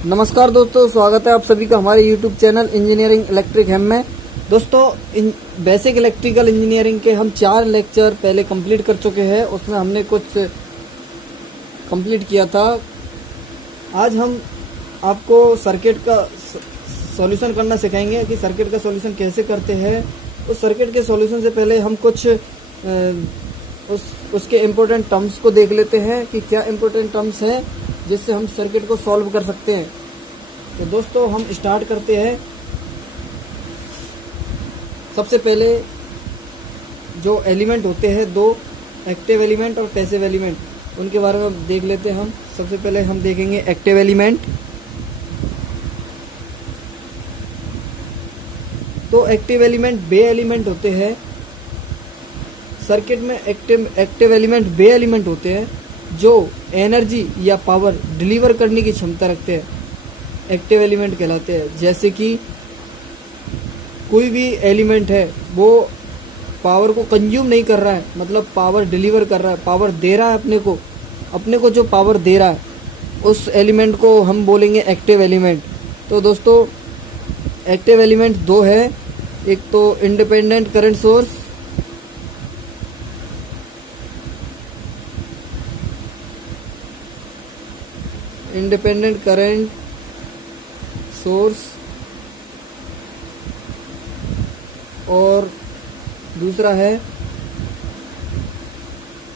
नमस्कार दोस्तों, स्वागत है आप सभी का हमारे YouTube चैनल इंजीनियरिंग इलेक्ट्रिक हेम में। दोस्तों, बेसिक इलेक्ट्रिकल इंजीनियरिंग के हम 4 लेक्चर पहले कंप्लीट कर चुके हैं। उसमें हमने कुछ कंप्लीट किया था। आज हम आपको सर्किट का सॉल्यूशन करना सिखाएंगे कि सर्किट का सॉल्यूशन कैसे करते हैं। उस सर्किट के सॉल्यूशन से पहले हम कुछ उसके इम्पोर्टेंट टर्म्स को देख लेते हैं कि क्या इम्पोर्टेंट टर्म्स हैं जिससे हम सर्किट को सॉल्व कर सकते हैं। तो दोस्तों, हम स्टार्ट करते हैं। सबसे पहले जो एलिमेंट होते हैं, 2 एक्टिव एलिमेंट और पैसिव एलिमेंट, उनके बारे में देख लेते हैं हम। सबसे पहले हम देखेंगे एक्टिव एलिमेंट। तो एक्टिव एलिमेंट वे एलिमेंट होते हैं सर्किट में। एक्टिव एलिमेंट वे एलिमेंट होते हैं जो एनर्जी या पावर डिलीवर करने की क्षमता रखते हैं, एक्टिव एलिमेंट कहलाते हैं। जैसे कि कोई भी एलिमेंट है वो पावर को कंज्यूम नहीं कर रहा है, मतलब पावर डिलीवर कर रहा है, पावर दे रहा है अपने को जो पावर दे रहा है, उस एलिमेंट को हम बोलेंगे एक्टिव एलिमेंट। तो दोस्तों, एक्टिव एलिमेंट 2 है। एक तो independent current source, independent current source, और दूसरा है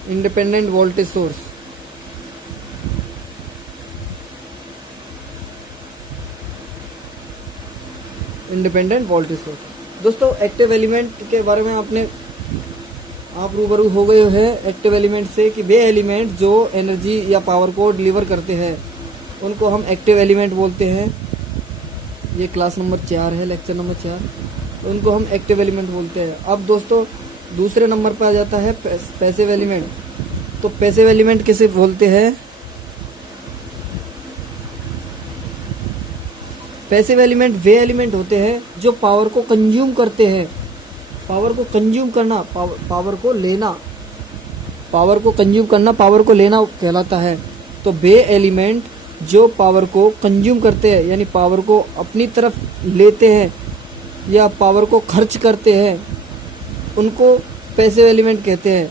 independent voltage source. Independent voltage source. दोस्तों, एक्टिव एलिमेंट के बारे में आप रूबरू हो गए हैं एक्टिव एलिमेंट से कि वे एलिमेंट जो एनर्जी या पावर को डिलीवर करते हैं उनको हम एक्टिव एलिमेंट बोलते हैं। ये क्लास नंबर 4 है, लेक्चर नंबर 4। तो उनको हम एक्टिव एलिमेंट बोलते हैं। अब दोस्तों, दूसरे नंबर पर आ जाता है पैसिव एलिमेंट। तो पैसिव एलिमेंट किसे बोलते हैं? पैसिव एलिमेंट वे एलिमेंट होते हैं जो पावर को कंज्यूम करते हैं। पावर को कंज्यूम करना, पावर को लेना, पावर को कंज्यूम करना, पावर को लेना कहलाता है। तो वे एलिमेंट जो पावर को कंज्यूम करते हैं, यानी पावर को अपनी तरफ लेते हैं या पावर को खर्च करते हैं, उनको पैसिव एलिमेंट कहते हैं।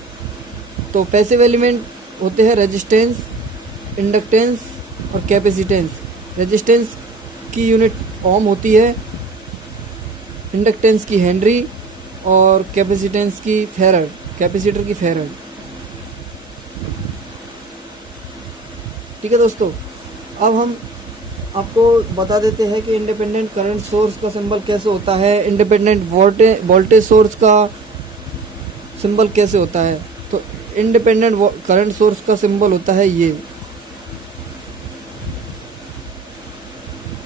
तो पैसिव एलिमेंट होते हैं रेजिस्टेंस, इंडक्टेंस और कैपेसिटेंस। रेजिस्टेंस की यूनिट ओम होती है, इंडक्टेंस की हेनरी और कैपेसिटेंस की फैराड, कैपेसिटर की फैराड। ठीक है दोस्तों, अब हम आपको बता देते हैं कि इंडिपेंडेंट करंट सोर्स का सिंबल कैसे होता है, इंडिपेंडेंट वोल्टेज सोर्स का सिंबल कैसे होता है। तो इंडिपेंडेंट करंट सोर्स का सिंबल होता है ये,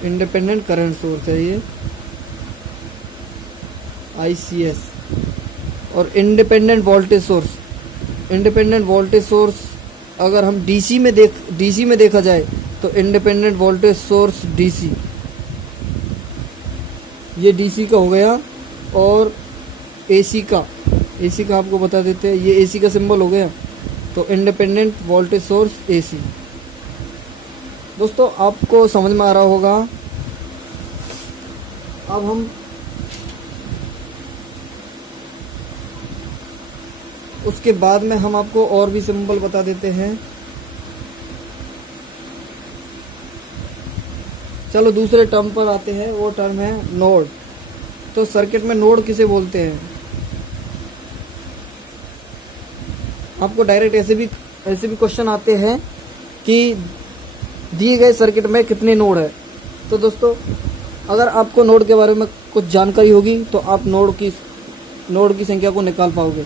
इंडिपेंडेंट करंट सोर्स है ये ICS। और इंडिपेंडेंट वोल्टेज सोर्स अगर हम DC में देखा जाए तो इंडिपेंडेंट वोल्टेज सोर्स DC, ये DC का हो गया। और AC का आपको बता देते हैं, ये AC का सिंबल हो गया। तो इंडिपेंडेंट वोल्टेज सोर्स AC। दोस्तों, आपको समझ में आ रहा होगा। अब हम उसके बाद में हम आपको और भी सिंबल बता देते हैं। चलो दूसरे टर्म पर आते हैं, वो टर्म है नोड। तो सर्किट में नोड किसे बोलते हैं? आपको डायरेक्ट ऐसे भी क्वेश्चन आते हैं कि दिए गए सर्किट में कितने नोड है। तो दोस्तों, अगर आपको नोड के बारे में कुछ जानकारी होगी तो आप नोड की संख्या को निकाल पाओगे।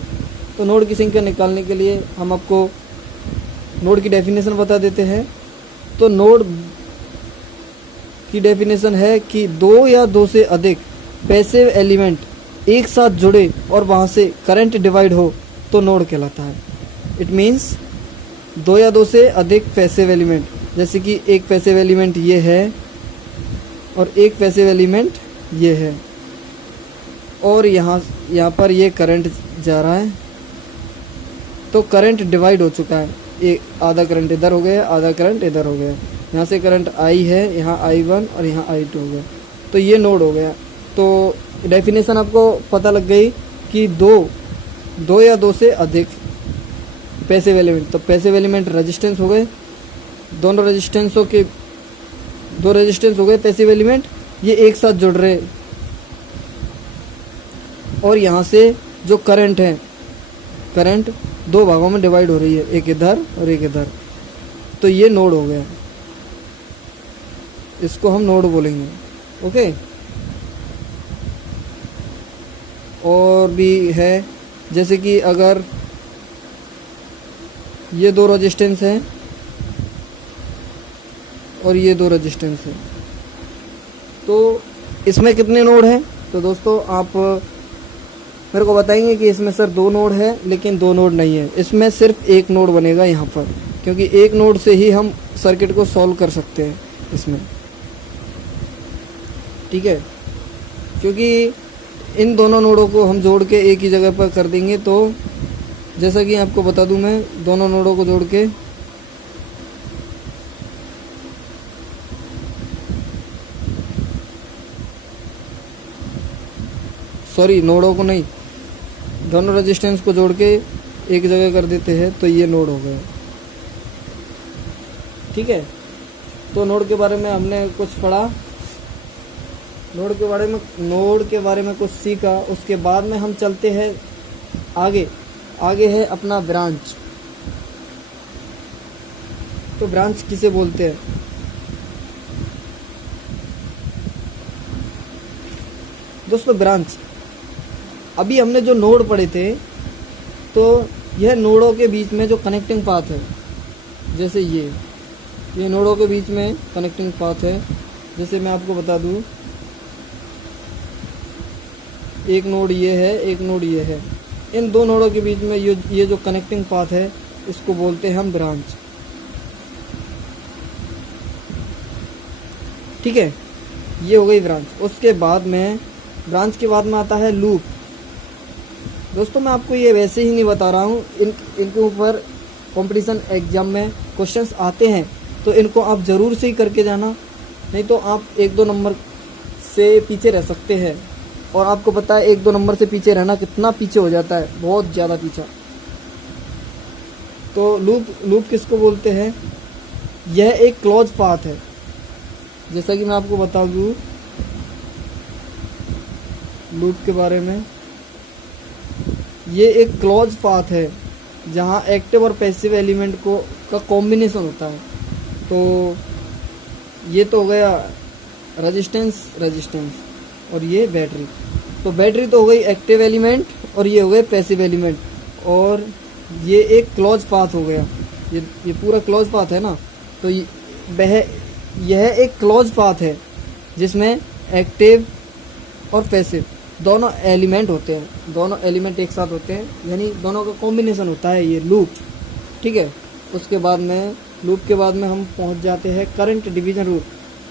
तो नोड की संख्या निकालने के लिए हम आपको नोड की डेफिनेशन बता देते हैं। तो नोड की डेफिनेशन है कि 2 या 2 से अधिक पैसिव एलिमेंट एक साथ जुड़े और वहाँ से करंट डिवाइड हो तो नोड कहलाता है। इट मीन्स 2 या 2 से अधिक पैसिव एलिमेंट, जैसे कि एक पैसिव एलिमेंट ये है और एक पैसिव एलिमेंट ये है, और यहाँ पर ये करंट जा रहा है, तो करंट डिवाइड हो चुका है। एक आधा करंट इधर हो गया, आधा करंट इधर हो गया। यहाँ से करंट आई है, यहाँ I1 और यहाँ I2 हो गया, तो ये नोड हो गया। तो डेफिनेशन आपको पता लग गई कि दो या दो से अधिक पैसिव एलिमेंट, तो पैसिव एलिमेंट रेजिस्टेंस हो गए, दोनों रेजिस्टेंसों के दो रेजिस्टेंस हो गए पैसिव एलिमेंट, ये एक साथ जुड़ रहे, और यहाँ से जो करंट है, करंट दो भागों में डिवाइड हो रही है, एक इधर और एक इधर, तो ये नोड हो गया, इसको हम नोड बोलेंगे। ओके, और भी है, जैसे कि अगर ये दो रेजिस्टेंस है और ये दो रेजिस्टेंस है, तो इसमें कितने नोड हैं? तो दोस्तों आप मेरे को बताएंगे कि इसमें सर दो नोड है, लेकिन दो नोड नहीं है, इसमें सिर्फ एक नोड बनेगा यहाँ पर, क्योंकि एक नोड से ही हम सर्किट को सॉल्व कर सकते हैं इसमें। ठीक है, क्योंकि इन दोनों नोडों को हम जोड़ के एक ही जगह पर कर देंगे, तो जैसा कि आपको बता दूं, मैं दोनों नोडों को जोड़ के नोडों को नहीं, दोनों रेजिस्टेंस को जोड़ के एक जगह कर देते हैं, तो ये नोड हो गया। ठीक है, तो नोड के बारे में हमने कुछ पढ़ा, नोड के बारे में कुछ सीखा। उसके बाद में हम चलते हैं आगे है अपना ब्रांच। तो ब्रांच किसे बोलते हैं? दोस्तों ब्रांच, अभी हमने जो नोड पढ़े थे, तो यह नोडों के बीच में जो कनेक्टिंग पाथ है, जैसे ये नोडों के बीच में कनेक्टिंग पाथ है। जैसे मैं आपको बता दूं, एक नोड ये है, एक नोड ये है, इन दो नोडों के बीच में ये जो कनेक्टिंग पाथ है, इसको बोलते हैं हम ब्रांच। ठीक है, ये हो गई ब्रांच। उसके बाद में ब्रांच के बाद में आता है लूप। दोस्तों मैं आपको ये वैसे ही नहीं बता रहा हूँ, इनके ऊपर कंपटीशन एग्जाम में क्वेश्चंस आते हैं, तो इनको आप ज़रूर से ही करके जाना, नहीं तो आप 1-2 नंबर से पीछे रह सकते हैं। और आपको पता है 1-2 नंबर से पीछे रहना कितना पीछे हो जाता है, बहुत ज़्यादा पीछा। तो लूप किसको बोलते हैं? यह एक क्लोज पाथ है। जैसा कि मैं आपको बता दूँ लूप के बारे में, ये एक क्लोज पाथ है जहाँ एक्टिव और पैसिव एलिमेंट का कॉम्बिनेशन होता है। तो ये तो हो गया रेजिस्टेंस और ये बैटरी। तो बैटरी तो हो गई एक्टिव एलिमेंट और ये हो गए पैसिव एलिमेंट, और ये एक क्लोज पाथ हो गया। ये पूरा क्लोज पाथ है ना, तो यह एक क्लोज पाथ है जिसमें एक्टिव और पैसिव दोनों एलिमेंट होते हैं, दोनों एलिमेंट एक साथ होते हैं, यानी दोनों का कॉम्बिनेशन होता है ये लूप। ठीक है, उसके बाद में लूप के बाद में हम पहुंच जाते हैं करंट डिवीजन रूल।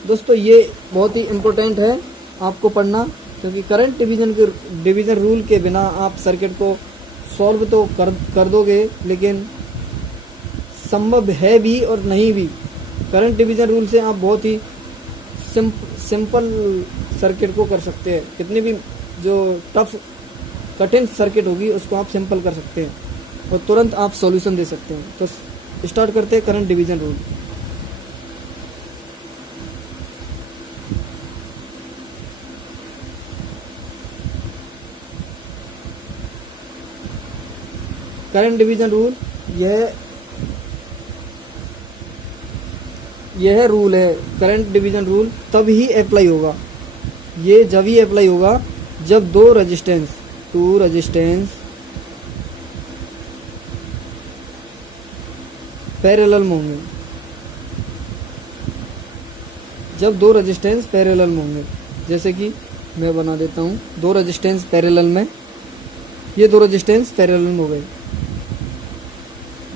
दोस्तों ये बहुत ही इम्पोर्टेंट है आपको पढ़ना, क्योंकि करंट डिवीजन रूल के बिना आप सर्किट को सॉल्व तो कर दोगे, लेकिन संभव है भी और नहीं भी। करंट डिवीजन रूल से आप बहुत ही सिंपल सर्किट को कर सकते हैं, कितने भी जो टफ कठिन सर्किट होगी उसको आप सिंपल कर सकते हैं और तुरंत आप सॉल्यूशन दे सकते हैं। तो स्टार्ट करते हैं current division rule. Current division rule यह रूल है। करंट डिवीजन रूल तब ही अप्लाई होगा, ये जब ही अप्लाई होगा जब दो रेजिस्टेंस पैरेलल में होंगे। जब दो रेजिस्टेंस पैरेलल में होंगे, जैसे कि मैं बना देता हूँ, दो रेजिस्टेंस पैरेलल में, ये दो रेजिस्टेंस पैरेलल में हो गए,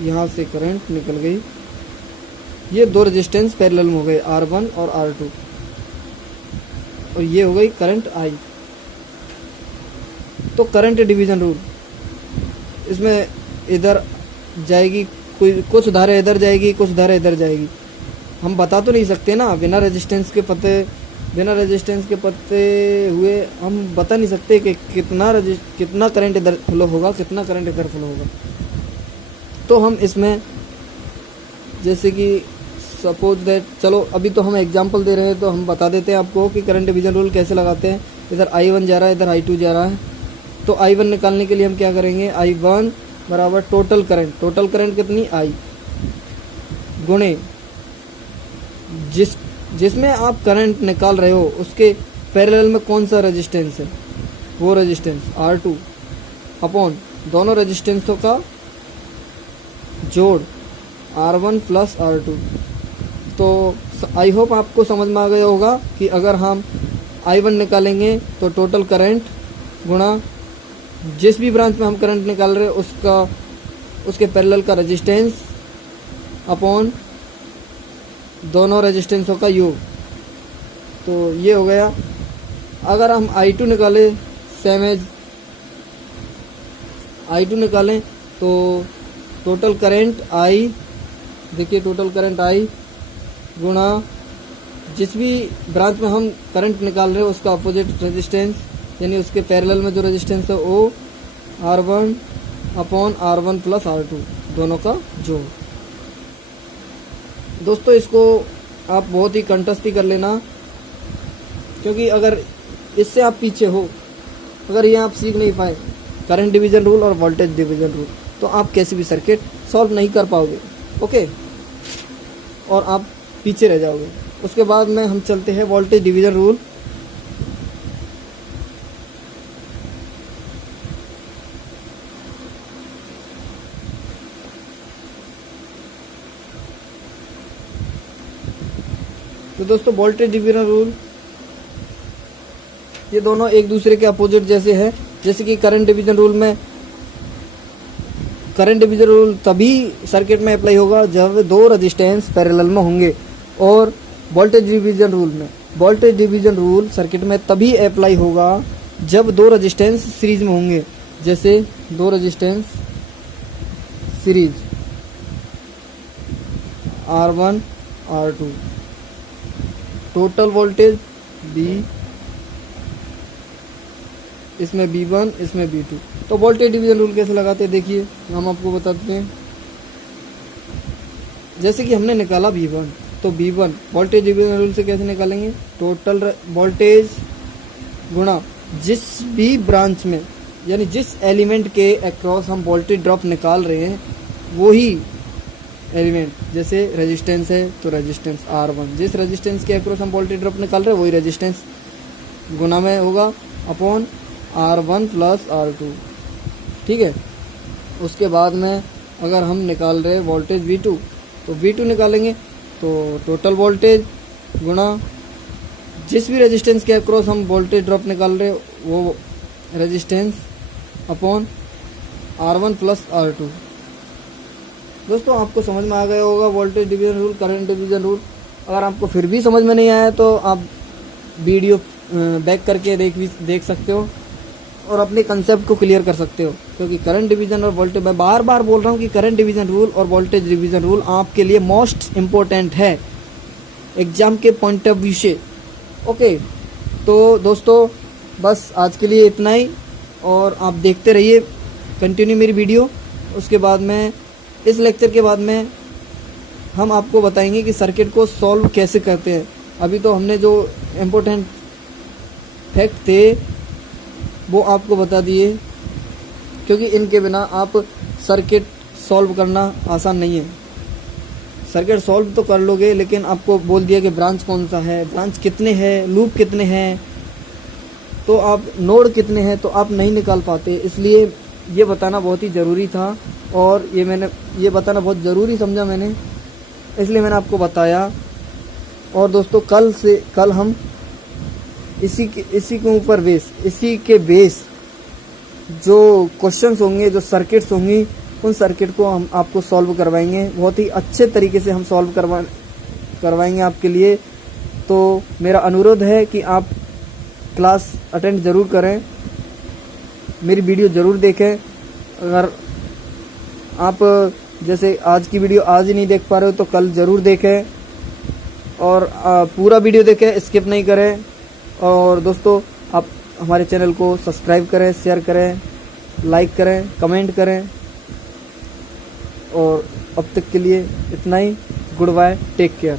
यहाँ से करंट निकल गई, ये दो रेजिस्टेंस पैरेलल में हो गए R1 और R2, और ये हो गई करंट I। तो करंट डिवीजन रूल, इसमें इधर जाएगी कुछ धारा इधर जाएगी, कुछ धारा इधर जाएगी। हम बता तो नहीं सकते ना, बिना रेजिस्टेंस के पते हुए हम बता नहीं सकते कि कितना करंट इधर फ्लो होगा, कितना करंट इधर फ्लो होगा। तो हम इसमें जैसे कि सपोज दैट, चलो अभी तो हम एग्जांपल दे रहे हैं तो हम बता देते हैं आपको कि करंट डिवीजन रूल कैसे लगाते हैं। इधर I1 जा रहा है, इधर I2 जा रहा है, तो I1 निकालने के लिए हम क्या करेंगे, I1 बराबर टोटल करंट कितनी I गुणे जिसमें आप करंट निकाल रहे हो उसके पैरेलल में कौन सा रेजिस्टेंस है, वो रेजिस्टेंस R2 अपॉन दोनों रेजिस्टेंसों का जोड़ R1 प्लस R2। तो आई होप आपको समझ में आ गया होगा कि अगर हम I1 निकालेंगे तो टोटल करंट गुणा जिस भी ब्रांच में हम करंट निकाल रहे हैं उसके पैरेलल का रेजिस्टेंस अपॉन दोनों रेजिस्टेंसों का योग। तो ये हो गया। अगर हम I2 निकालें, सेम एज I2 निकालें तो टोटल करंट I, देखिए टोटल करंट I गुणा जिस भी ब्रांच में हम करंट निकाल रहे हैं उसका अपोजिट रेजिस्टेंस, यानी उसके पैरेलल में जो रेजिस्टेंस है वो R1 upon R1 plus R2 दोनों का जोड़। दोस्तों इसको आप बहुत ही कंठस्थ कर लेना, क्योंकि अगर इससे आप पीछे हो, अगर ये आप सीख नहीं पाए करंट डिवीजन रूल और वोल्टेज डिवीजन रूल, तो आप कैसे भी सर्किट सॉल्व नहीं कर पाओगे, ओके, और आप पीछे रह जाओगे। उसके बाद में हम चलते हैं वोल्टेज डिवीजन रूल। तो दोस्तों वोल्टेज डिवीजन रूल ये दोनों एक दूसरे के अपोजिट जैसे है। जैसे कि करंट डिवीजन रूल तभी सर्किट में अप्लाई होगा जब दो रेजिस्टेंस पैरेलल में होंगे, और वोल्टेज डिवीजन रूल सर्किट में तभी अप्लाई होगा जब दो रेजिस्टेंस सीरीज में होंगे। जैसे दो resistance series R1 R2, total voltage B, इसमें B1 इसमें B2। तो वोल्टेज डिवीजन रूल कैसे लगाते हैं देखिए, हम आपको बताते हैं। जैसे कि हमने निकाला B1, तो B1 वोल्टेज डिवीजन रूल से कैसे निकालेंगे, टोटल वोल्टेज गुणा जिस भी ब्रांच में, यानी जिस एलिमेंट के अक्रॉस हम वोल्टेज ड्रॉप निकाल रहे हैं वही एलिमेंट, जैसे रेजिस्टेंस है तो रेजिस्टेंस R1, जिस रेजिस्टेंस के अक्रॉस हम वोल्टेज ड्रॉप निकाल रहे हैं वही रेजिस्टेंस गुना में होगा अपॉन R1 प्लस R2, ठीक है। उसके बाद में अगर हम निकाल रहे हैं वोल्टेज V2, तो V2 निकालेंगे तो टोटल वोल्टेज गुणा जिस भी रेजिस्टेंस के अक्रॉस हम वोल्टेज ड्रॉप निकाल रहे हैं वो resistance upon R1 plus R2। दोस्तों आपको समझ में आ गया होगा voltage division rule, current division rule. अगर आपको फिर भी समझ में नहीं आया तो आप वीडियो बैक करके देख सकते हो और अपने कंसेप्ट को क्लियर कर सकते हो, क्योंकि करंट डिवीजन और वोल्टेज, मैं बार बार बोल रहा हूँ कि करंट डिवीजन रूल और वोल्टेज डिवीजन रूल आपके लिए मोस्ट इम्पोर्टेंट है एग्जाम के पॉइंट ऑफ व्यू से, ओके। तो दोस्तों बस आज के लिए इतना ही, और आप देखते रहिए कंटिन्यू मेरी वीडियो। उसके बाद में इस लेक्चर के बाद में हम आपको बताएंगे कि सर्किट को सॉल्व कैसे करते हैं। अभी तो हमने जो इम्पोर्टेंट फैक्ट थे वो आपको बता दिए, क्योंकि इनके बिना आप सर्किट सॉल्व करना आसान नहीं है। सर्किट सॉल्व तो कर लोगे, लेकिन आपको बोल दिया कि ब्रांच कौन सा है, ब्रांच कितने हैं, लूप कितने हैं, तो आप नोड कितने हैं, तो आप नहीं निकाल पाते। इसलिए ये बताना बहुत ही ज़रूरी था, और ये बताना बहुत ज़रूरी समझा मैंने, इसलिए मैंने आपको बताया। और दोस्तों कल हम इसी के बेस जो क्वेश्चंस होंगे, जो सर्किट्स होंगी, उन सर्किट को हम आपको सॉल्व करवाएंगे। बहुत ही अच्छे तरीके से हम सॉल्व करवाएंगे आपके लिए। तो मेरा अनुरोध है कि आप क्लास अटेंड ज़रूर करें, मेरी वीडियो ज़रूर देखें। अगर आप जैसे आज की वीडियो आज ही नहीं देख पा रहे हो तो कल ज़रूर देखें, और पूरा वीडियो देखें, स्किप नहीं करें। और दोस्तों आप हमारे चैनल को सब्सक्राइब करें, शेयर करें, लाइक करें, कमेंट करें। और अब तक के लिए इतना ही। Good bye, take care.